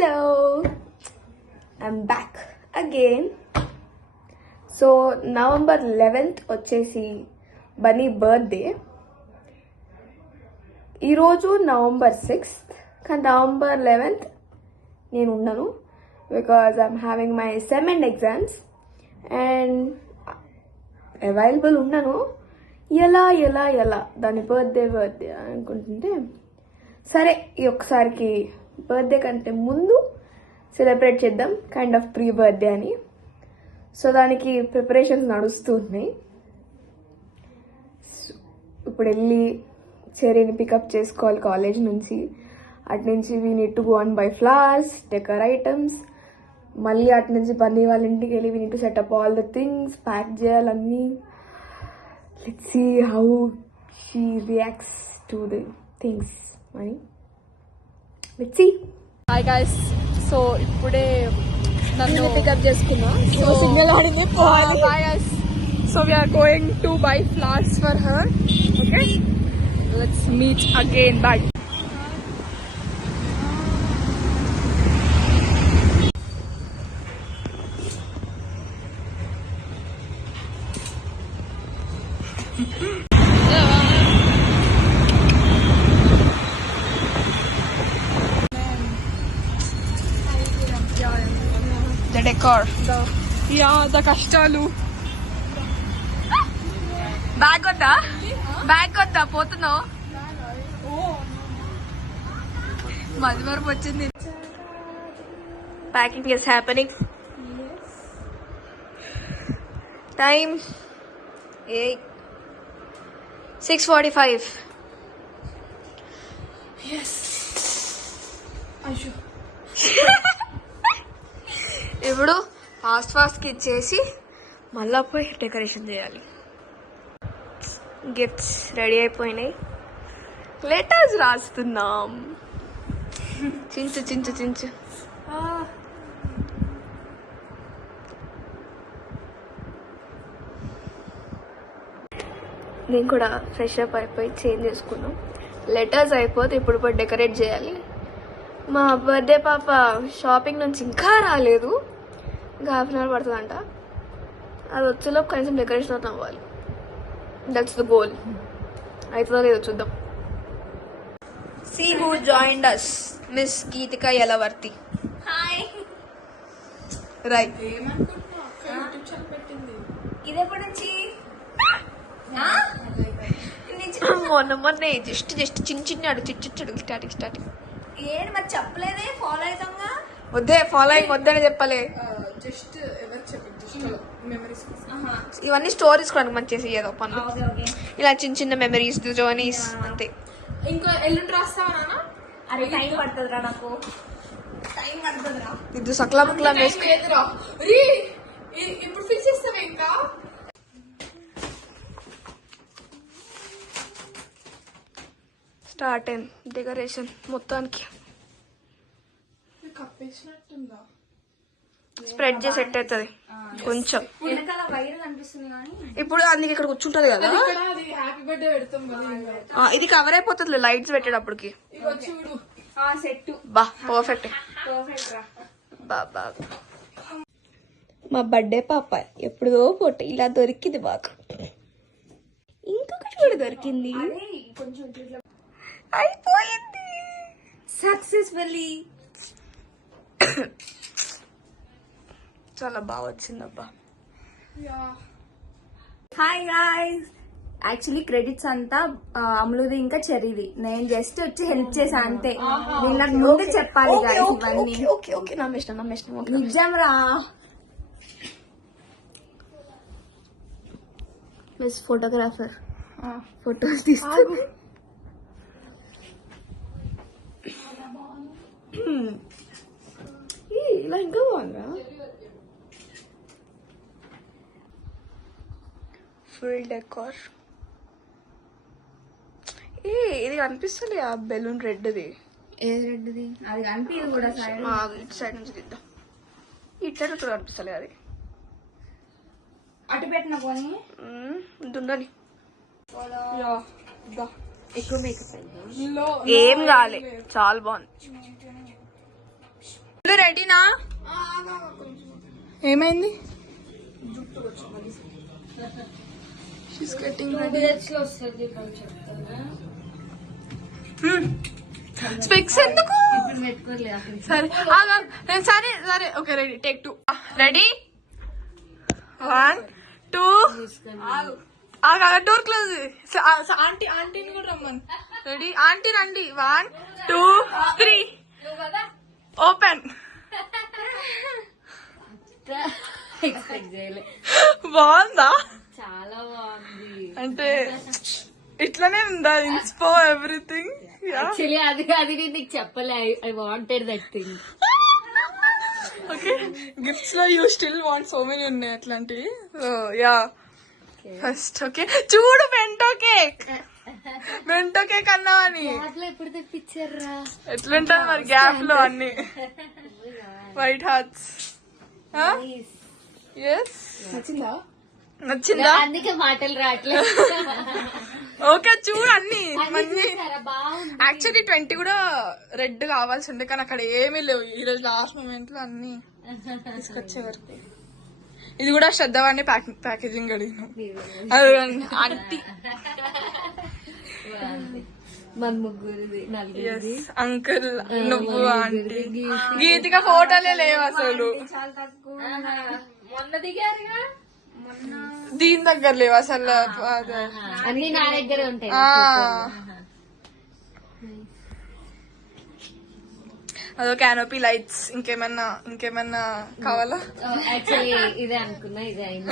Hello, I'm back again. So November 11th వచ్చేసి Bunny birthday. ఈరోజు November 6th కానీ November 11th నేను ఉన్నాను because I'm having my sem exams and available ఉన్నాను. ఎలా దాని బర్త్డే అనుకుంటుంటే సరే ఈ ఒక్కసారికి బర్త్డే కంటే ముందు సెలబ్రేట్ చేద్దాం, కైండ్ ఆఫ్ ప్రీ బర్త్డే అని. సో దానికి ప్రిపరేషన్స్ నడుస్తూ ఉన్నాయి. ఇప్పుడు వెళ్ళి చెరీని పికప్ చేసుకోవాలి కాలేజ్ నుంచి. అటు నుంచి we need to go and buy flowers, decor items. మళ్ళీ అటు నుంచి బన్నీ వాళ్ళ ఇంటికి వెళ్ళి we need to set up all the things, pack చేయాలన్నీ. Let's see how she reacts to the things అని. Let's see. Hi guys, so ఇప్పుడే నన్ను పికప్ చేసుకున్నా. సో సిగ్నల్ ఆడింది పోవాలి. Bye guys, so we are going to buy flowers for her. Okay, let's meet again. Bye. The decor, the కష్టాలు. Bag వద్దా పోతున్నావు? మధ్యవరపు వచ్చింది. Packing is happening. టైం 6:45. ఇప్పుడు ఫాస్ట్కి ఇచ్చేసి మళ్ళా పోయి డెకరేషన్ చేయాలి. గిఫ్ట్స్ రెడీ అయిపోయినాయి. లెటర్స్ రాస్తున్నాం. చించు. నేను కూడా ఫ్రెష్ అప్ అయిపోయి చేంజ్ చేసుకున్నాం. లెటర్స్ అయిపోతే ఇప్పుడు పోయి డెకరేట్ చేయాలి. మా బర్త్డే పాప షాపింగ్ నుంచి ఇంకా రాలేదు. ఇంకా హాఫ్ అన్ అవర్ పడుతుందంట. అది వచ్చేలోపు కనీసం డెకరేషన్ అవుతాం అవ్వాలి. That's the goal. అవుతుందో లేదో చూద్దాం. See who joined us, miss Geetika Yalavarthi. Hi. Right. ఇదెప్పటి నుంచి? మొన్నే జస్ట్ చిన్నాడు స్టార్టింగ్. ఏంటి మరి చెప్పలేదే? ఫాలో అవుతాంగా. వద్దే ఫాలోయింగ్ వద్దని చెప్పలే. ఇవన్నీ స్టోర్ తీసుకోవడానికి మంచి చేసి ఏదో పనులు, ఇలా చిన్న మెమరీస్, జర్నీస్ అంతే. ఇంకా ఎల్లుండి రాస్తావా? అరే టైం పడుతుందిరా, నాకు టైం పడుతుందిరా. ఇది సక్లా బుక్లా ఇప్పుడు ఫిక్స్ చేస్తావా? ఇంకా స్టార్ట్ అయింది డెకరేషన్ మొత్తానికి. స్ప్రెడ్ చేసి సెట్ అవుతుంది కొంచెం. వెనకాల వైరల్ అనిపిస్తుంది కానీ ఇప్పుడు అందుకే ఇక్కడ కూర్చుంటది కదా, ఇది కవర్ అయిపోతుంది లైట్స్ పెట్టేటప్పటికి. సెట్ బా పర్ఫెక్ట్. బా మా బర్త్డే పాప ఎప్పుడో ఫోటో ఇలా దొరికింది బాగా. ఇంకొకటి కూడా దొరికింది. కొంచెం అయిపోయింది సక్సెస్ఫుల్లీ. చాలా బాగా వచ్చిందబ్బా. హాయ్ గాయ్స్, యాక్చువల్లీ క్రెడిట్స్ అంతా అమలుది ఇంకా చెర్రీది. నేను జస్ట్ వచ్చి హెల్ప్ చేసా అంతే. నాకు ముందే చెప్పాలి గాయ్స్ ఇవన్నీ. ఓకే నమ్మేసిన నిజం రా. మిస్ ఫోటోగ్రాఫర్ ఫోటోస్ తీస్తుంది. ఇలా ఇంకా బాగుందా? Full decor. ఇది కనిపిస్తుంది ఆ బెలూన్ రెడ్ది. ఏది రెడ్ది? అది కనిపించదు కూడా. ఇటు సైడ్ నుంచి తీద్దాం. ఇటు సైడ్ కూడా కనిపిస్తలే. అది అటు పెట్టిన పోనీ ఉందని ఎక్కువ మేకప్ ఏం కాలే, చాలా బాగుంది. రెడీనా? ఏమైంది? స్పెక్స్ ఎందుకు? సరే సరే సరే okay ready take 2 ready 1 2 door close. ఆంటీని కూడా రమ్మను. రెడీ ఆంటీ రండి 1 2 3 ఓపెన్. బాగుందా? చాలా బాగుంది. అంటే ఇట్లానే ఉందా ఇన్స్పో ఎవ్రీథింగ్? యాక్చువల్లీ అది నేను నీకు చెప్పలే. I wanted that thing. Okay gifts లో you still want so many ఉన్నాయి అట్లాంటివి. సో యా ఫస్ట్ ఓకే చూడు బెంటో కేక్ అన్నా అని ఎప్పుడు తెప్పించారా? ఎట్లుంటది మరి గ్యాప్ లో అన్ని వైట్ హార్ట్స్. ఎస్ నచ్చిందా? అందుకే మాటలు రావట్లేదు. ఓకే చూడు అన్ని మంచి. బాగుంది. యాక్చువల్లీ 20 కూడా రెడ్ కావాల్సి ఉంది కానీ అక్కడ ఏమీ లేవు. ఈ రోజు లాస్ట్ మూమెంట్ లో అన్ని తీసుకొచ్చే వరకు. ఇది కూడా శ్రద్ధవాడిని ప్యాకేజింగ్ అడిగినాం. ఆంటీ మన ముగ్గురిది నలుగురిది. అంకుల్ నువ్వు ఆంటీ గీతిక ఫోటోలే లేవు అసలు. మొన్న దిగారుగా. దీని దగ్గర లేవు అసలు. అన్ని నా దగ్గరే ఉంటాయి. అదో క్యానోపీ లైట్స్. ఇంకేమన్నా కావాలా? యాక్చువల్లీ ఇదే అనుకున్నా, ఇదే అయింది.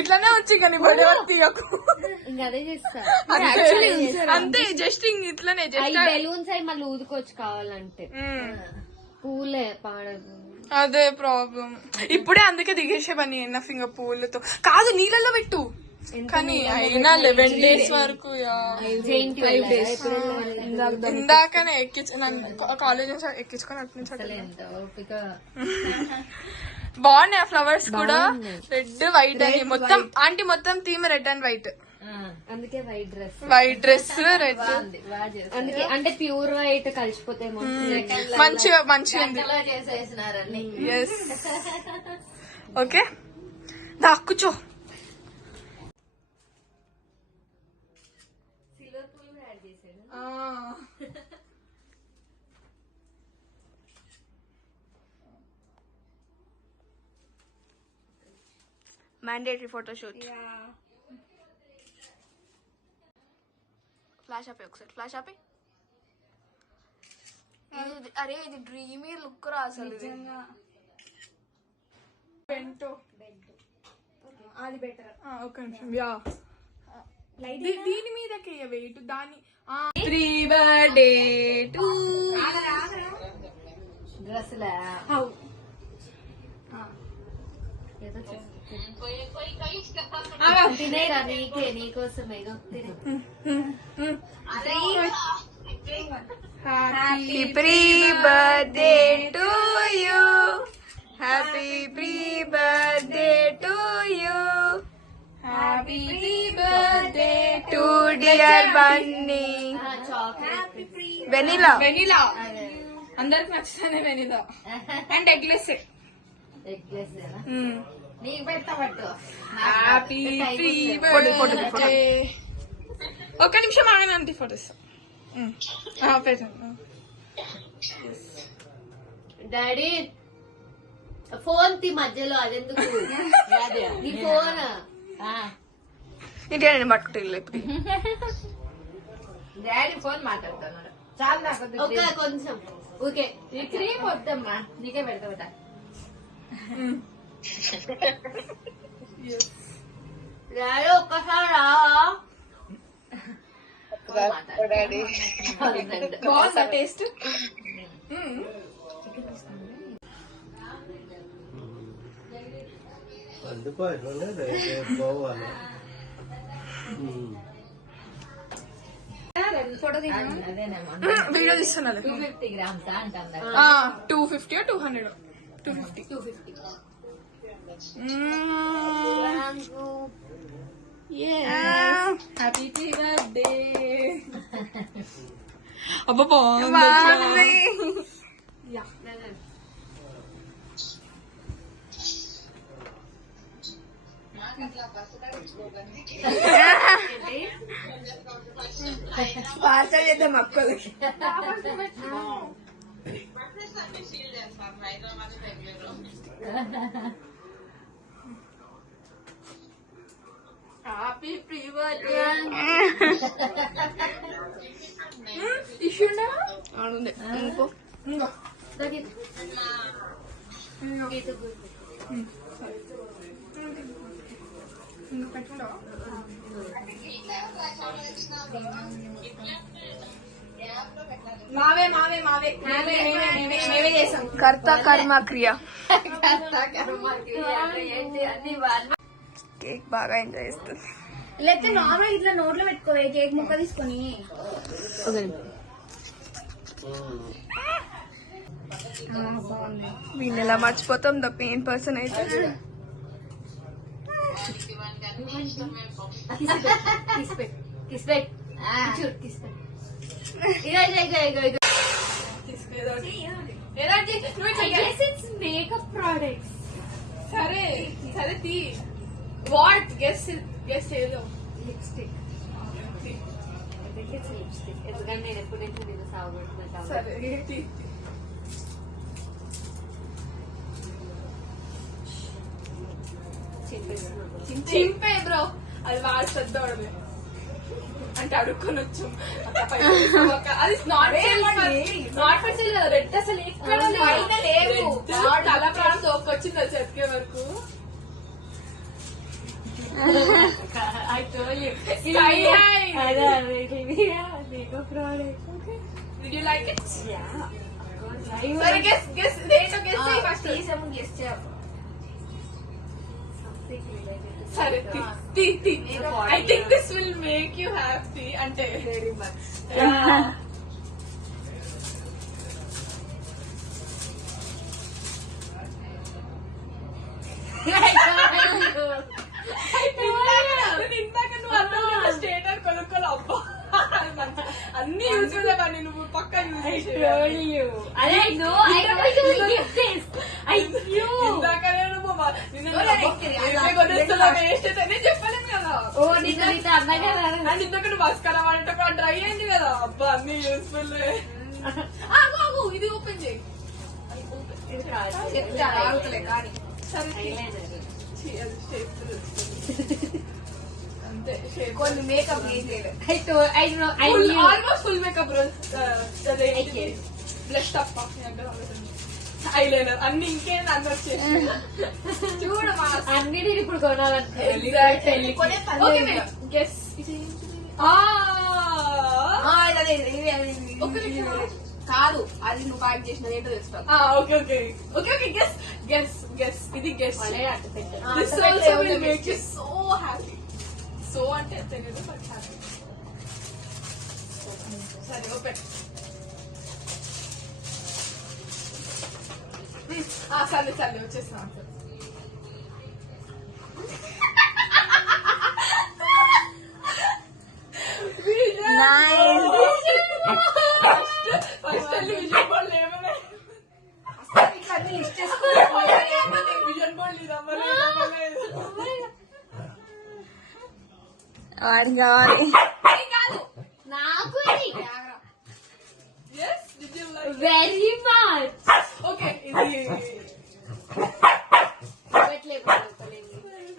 ఇట్లానే వచ్చి కానీ బర్త్డే వరకు తీయకు. ఇంకా అదే చేస్తా అంతే జస్ట్ ఇట్లానే జస్ట్ బెలూన్స్ అవి మళ్ళీ ఊదుకోవచ్చు కావాలంటే. పూలే పాడదు. అదే ప్రాబ్లం. ఇప్పుడే అందుకే దిగేసే పని నథింగ్ పూలతో కాదు నీళ్ళలో పెట్టు. కానీ అయినా 11 days వరకు ఇందాకనే కాలేజ్ నుంచి ఎక్కించుకొని అటు నుంచి బాగున్నాయి ఫ్లవర్స్ కూడా. రెడ్ వైట్ అని మొత్తం ఆంటీ మొత్తం థీమ్ రెడ్ అండ్ వైట్. అందుకే వైట్ డ్రెస్ రెడ్. అందుకే అంటే ప్యూర్ వైట్ కలిసిపోతే మంచిగా ఉంది. ఎస్ ఓకే దా కూర్చో. mandatory photo shoot. ఫ్లాష్ ఆపే ఒకసారి. ఫ్లాష్ ఆపే. అరే ఇది డ్రీమీ లుక్ రా అసలు. బెంటో అది బెటర్. ఒక నిమిషం. యా దీని మీదకి వెయిట్ దాని. హ్యాపీ బర్త్డే టు డ్రెస్ తినేరా నీకోసమే. Happy pre birthday to you. Happy pre birthday to you. Happy pre birthday to dear Bunny. Vanilla అందరికి నచ్చుతానే వెనిలా అండ్ ఎగ్లెస్. నీకు పెడతా పట్టు. Happy pre birthday. ఒక నిమిషం ఆగనండి ఫోటోస్. డాడీ ఫోన్ తి మధ్యలో అదెందుకు? నీ ఫోన్ ఇంటిగా నేను పట్టుకుంటే ఇప్పుడు. డాడీ ఫోన్ మాట్లాడుతున్నాడు. చాలా నాకు కొంచెం ఓకే. క్రీమ్ వద్దమ్మా నీకే పెడతా. డాడీ ఒక్కసారి రా. బాగుందా టేస్ట్? అందుకో పోవాలి. వీడియో తీస్తున్నది. 250 grams అంటాం. 250 or 200? 250. Happy birthday. అబ్బా బాగుంది. పార్సల్ చేద్దాం అక్కలకి. హ్యాపీ ప్రీ బర్త్డే ఇష్యూండా అవునుంది ఇంకో మావే మావే మావే మావే మేమే చేసాం. కర్త కర్మ క్రియ. కేక్ బాగా ఎంజాయ్ చేస్తుంది. లేకపోతే నార్మల్ ఇట్లా నోట్లో పెట్టుకోవే కేక్ ముక్క తీసుకొని. వీళ్ళు ఎలా మర్చిపోతాం ద పెయిన్ పర్సన్ అయితే. Makeup products. సరే సరే తీ. వాట్ గెస్ గెస్ ఏదో లిప్స్టిక్. లిప్స్టిక్ ఎందుకంటే నేను ఎప్పుడు నుంచి నేను సాగుతున్నాను. సరే తీ. చింపే బ్రో అది వాడు పెద్దవాడమే అంటే అడుక్కొని వచ్చు. అది నాట్ ఫర్ సేల్ కదా. రెడ్ అసలు ఎక్కడ లేదు. తల ప్రాణం తోకొచ్చింది అది చెక్కే వరకు. I told you. Sky high. Makeup products. Okay. Did you like it? Yeah. Of course. సరే గెస్ గెస్ దేంట్లో గెస్ చేయి first. Guest Something related to సరే తీ తీ. I think this will make you happy అంటే very much. ఇందాక నువ్వు అన్నా స్టేటర్ కొనుక్కోవాలి. అబ్బా అన్ని యూజ్ చేసేవాడిని నువ్వు పక్క యూజ్ చేసేవాడిని. ఇందాక నేను కొనేస్తున్నా వేస్ట్ అయితే నేను చెప్పలేను కదా. ఇందాక నువ్వు మస్కరా వాడేటప్పుడు డ్రై అయింది కదా. అబ్బా అన్ని యూస్ఫుల్. ఇది ఓపెన్ చేయి. అంతే కొన్ని makeup almost full makeup blush తప్ప ఐలైనర్ అన్ని ఇంకేం అన్ని వచ్చేసి చూడు అన్నిటి ఇప్పుడు కొనాలంటే గెస్ కాదు అది నువ్వు ప్యాక్ చేసినది ఏంటో తెలుసుకోవాలి. Okay okay okay okay guess guess guess ఇది గెస్. దిస్ పెట్టు. Also will make you so happy. So అంటే తెలియదు బట్ హ్యాపీ. సరే ఓపెన్. సరే సరే వచ్చేసిన ఫస్ట్ విజన్ బోర్డ్ ఏమన్నా లిస్ట్ విజన్ బోర్డ్ లేదు అది కావాలి. నాకు Yes, did you like it? Very much. Okay, ఇది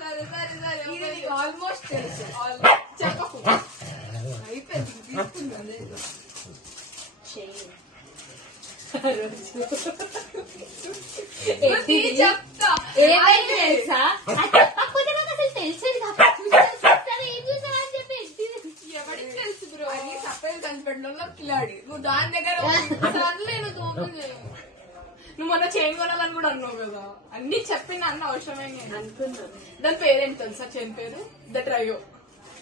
సరే ఆల్మోస్ట్ తెలుసు. చెప్పకు అయిపోయింది తీసుకుంది అదే. చెప్తా ఏమైంది తెలుసా? చెప్పకపోతే నాకు అసలు తెలిసేది కాదు. ఏం చూసావా అని చెప్పి ఎవరికి తెలుసు బ్రో. అన్ని సపరేట్ కనిపెట్టడంలో కిలాడి నువ్వు దాని దగ్గర అనలేను నువ్వు మొన్న చైన్ కొనాలని కూడా అన్నావు కదా. అన్ని చెప్పిన అన్న అవసరమే అనుకున్నాను. దాని పేరేంటి తెలుసా? చైన్ పేరు ద ట్రయో.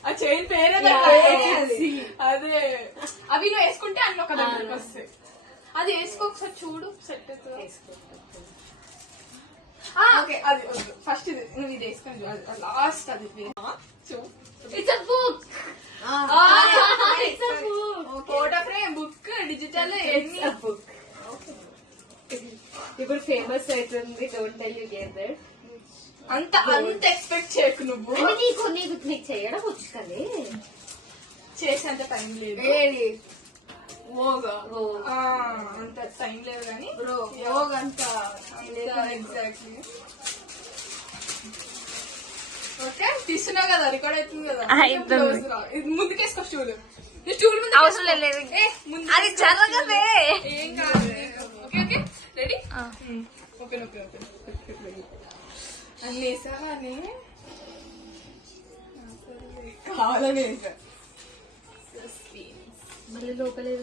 ఆ చైన్ పేరే అదే. అవి నువ్వు వేసుకుంటే అన్ని ఒక దగ్గరికి వస్తాయి. అది వేసుకో ఒకసారి చూడు సెట్ అవుతుంది. ఓకే అది వద్దు. ఫస్ట్ ఇది నువ్వు ఇది వేసుకొని లాస్ట్ అది it's a book. Photo frame book digital ఎన్ని బుక్. ఇప్పుడు ఫేమస్ అవుతుంది. Don't tell you get that. అంత ఎక్స్పెక్ట్ చేయకు నువ్వు. అంటే నీకు చేయడం వచ్చు కదే. చేసేంత టైం లేదు. ఏది అంత టైం లేదు కానీ అంత ఎగ్జాక్ట్లీ. ఓకే తీస్తున్నావు కదా, రికార్డ్ అవుతుంది కదా. ముందుకేసుకో స్టూల్. స్టూల్ ముందు అవసరం లేదు. అది జరగదే. ఏం కాదు. Okay okay ready. Open okay okay అన్ని వేసావా అని కావాలని వేసా. మళ్ళీ లోపలేదు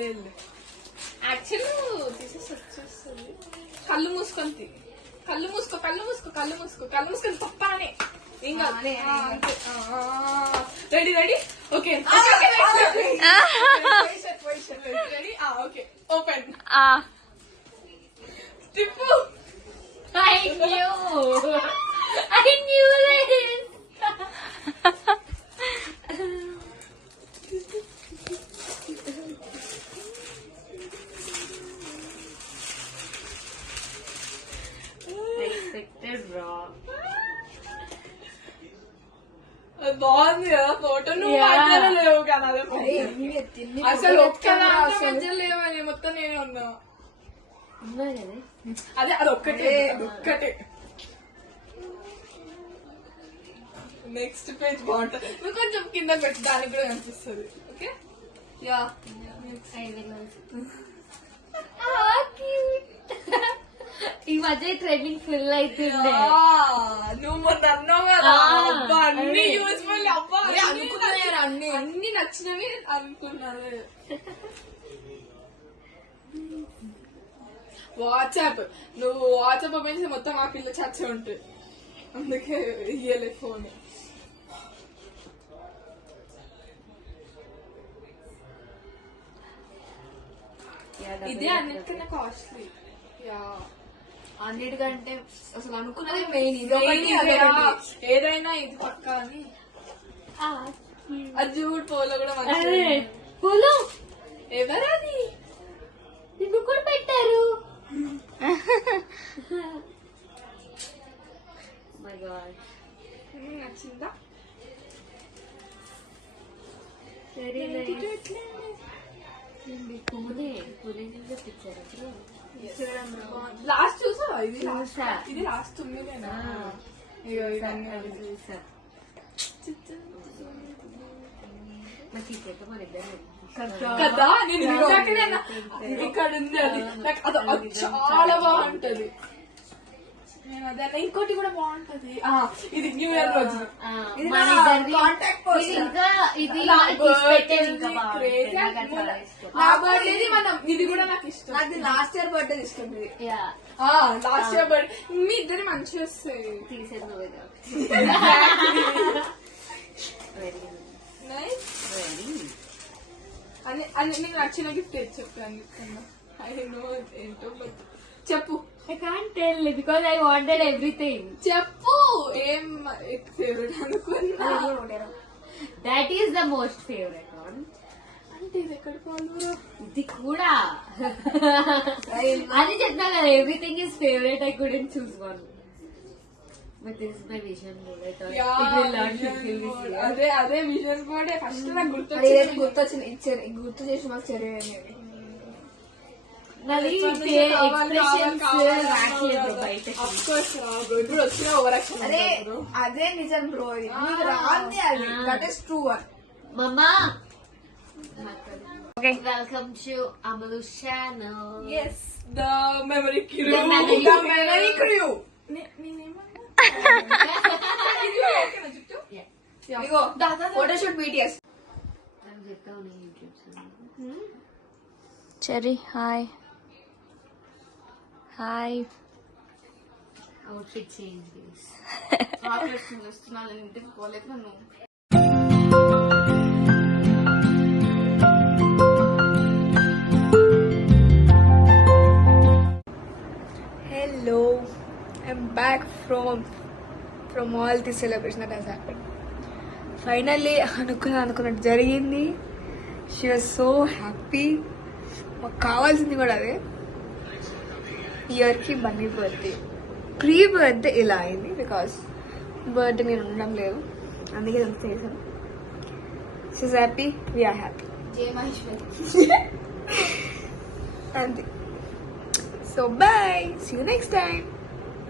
లేదు యాక్చువల్ తీసేసి వచ్చేస్తుంది. కళ్ళు మూసుకొని కళ్ళు మూసుకొని తప్ప అని ఏం కాదు. Ready ready okay ready okay open Tippu. I knew this. Expected raw. బాగుంది కదా ఫోటో. నువ్వు మధ్యలో లేవు కానీ అదే అసలు ఒక్క దాంట్లో మధ్యలో లేవని మొత్తం నేనే ఉన్నా. అదే అది ఒక్కటే. నెక్స్ట్ పేజ్ బాగుంటుంది. నువ్వు కొంచెం కింద పెట్టి దానికి కూడా కనిపిస్తుంది. ఓకే యా ఈ మధ్య ట్రెండింగ్ ఫుల్ అవుతుండే. నువ్వు మొన్న అన్నావు కదా అబ్బా అన్ని యూజ్ఫుల్ అబ్బా అన్ని నచ్చినవి అనుకున్నాను. వాట్సాప్ నువ్వు వాట్సాప్ ఓపెన్ చేసి మొత్తం ఆ పిల్ల చచ్చే ఉంటుంది. అందుకే ఇయ్యలే ఫోన్. ఇదే అన్నిటికన్నా కాస్ట్లీ. అన్నిటికంటే అసలు అనుకున్నది ఏదైనా ఇది పక్కా అని. అది చూడు పోలో కూడా మంచి. పూలు ఎవరది నిన్ను కూడా పెట్టారు. మై గాడ్ నచ్చిందా? Very nice. పూలే తెప్పించారు. లాస్ట్ చూసావా? చూసా. ఇది లాస్ట్ 9 చూసా. నాకు ఈ చెట్టు మన ఇద్దరు కదా. నేను ఇందాకనే అన్నా, ఇక్కడ ఉంది అది. నాకు అది చాలా బాగుంటది. నేను అదే అన్నా. ఇంకోటి కూడా బాగుంటది. ఇది న్యూ ఇయర్ రోజు ఇది కూడా నాకు ఇష్టం. అది లాస్ట్ ఇయర్ బర్త్డే తీసుకుంది. లాస్ట్ ఇయర్ బర్త్డే మీ ఇద్దరు మంచిగా వస్తాయి. తీసేది అని నీకు నచ్చిన గిఫ్ట్ ఏది చెప్పాను. ఏంటో చెప్పు. I can't tell because I wanted everything. చెప్పు ఏం ఫేవరెట్ అనుకున్నా. That is the most favorite one. అంటే ఇది ఎక్కడ పోను ఇది కూడా అది చెప్తా కదా, everything is favourite. I couldn't choose one. But this is my vision board. I thought it will not fulfill this year. అదే విజన్ బోర్డే ఫస్ట్ నాకు గుర్తొచ్చింది. గుర్తు చేసి మాకు చదివేది. నాది ఎక్స్ప్రెషన్స్ రాట్లేదు బయటకి. ఇప్పుడు వచ్చిన ఓవర్ యాక్షన్. అదే నిజం బ్రో. నీకు రాంది అది. That is true one. Mama. Okay. Welcome to Amalu's channel. Yes, the memory crew. The memory The memory crew. Ego photoshoot BTS. Cherry hi hi. Outfit changes. వస్తున్నాను ఇంటికి పోలేదు నన్ను. Hello, I'm back from all the celebration that has happened. Finally, అనుకున్నట్టు జరిగింది. She was so happy. మాకు కావాల్సింది కూడా అదే. ఇయర్కి బన్నీ బర్త్డే. ప్రీ బర్త్డే ఇలా అయింది బికాస్ బర్త్డే నేను ఉండడం లేదు, అందుకే అంత చేశాను. She's happy, we are happy. Jaya Maheshwari. అంతే. So bye, see you next time.